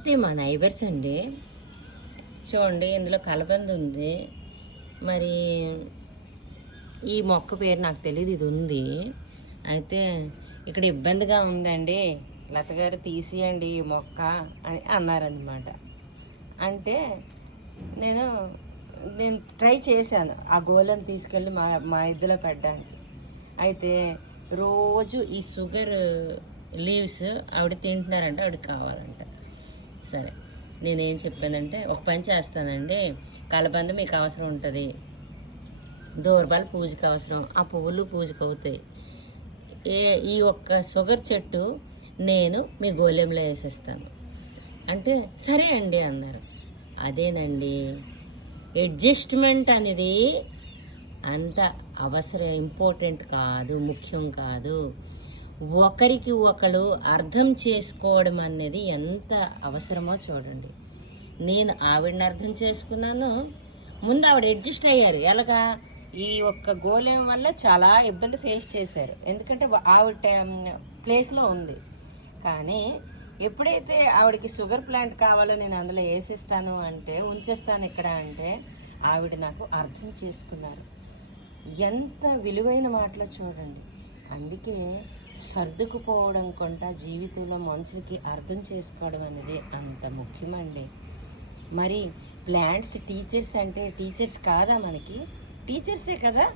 ఇది మా నైబర్స్ అండి. చూడండి ఇందులో కలబంద ఉంది. మరి ఈ మొక్క పేరు నాకు తెలియదు, ఇది ఉంది. అయితే ఇక్కడ ఇబ్బందిగా ఉందండి, లత గారు తీసియండి ఈ మొక్క అని అన్నారనమాట. అంటే నేను నేను ట్రై చేశాను ఆ గోళం తీసుకెళ్ళి మా ఇద్దరిలో పెట్టడానికి. అయితే రోజు ఈ షుగర్ లీవ్స్ ఆవిడ తింటున్నారంటే ఆవిడకి కావాలంట. సరే నేనేం చెప్పానంటే, ఒక పని చేస్తానండి, కలబంద మీకు అవసరం ఉంటుంది, దూర్బాలు పూజకి అవసరం, ఆ పువ్వులు పూజకు అవుతాయి, ఈ ఒక్క షుగర్ చెట్టు నేను మీ గోళంలో వేసేస్తాను అంటే సరే అండి అన్నారు. అదేనండి, అడ్జస్ట్మెంట్ అనేది అంత అవసరం, ఇంపార్టెంట్ కాదు, ముఖ్యం కాదు. ఒకరికి ఒకరు అర్థం చేసుకోవడం అనేది ఎంత అవసరమో చూడండి. నేను ఆవిడని అర్థం చేసుకున్నాను, ముందు ఆవిడ అడ్జస్ట్ అయ్యారు. ఎలాగా, ఈ ఒక్క గోళం వల్ల చాలా ఇబ్బంది ఫేస్ చేశారు, ఎందుకంటే ఆవిడ ప్లేస్లో ఉంది. కానీ ఎప్పుడైతే ఆవిడకి షుగర్ ప్లాంట్ కావాలో నేను అందులో వేసిస్తాను అంటే, ఉంచేస్తాను ఇక్కడ అంటే, ఆవిడ నాకు అర్థం చేసుకున్నారు. ఎంత విలువైన మాటలో చూడండి. అందుకే సర్దుకుపోవడం కొంట జీవితంలో మనుషులకి అర్థం చేసుకోవడం అనేది అంత ముఖ్యమండి. మరి ప్లాంట్స్ టీచర్స్ అంటే టీచర్స్ కాదా, మనకి టీచర్సే కదా.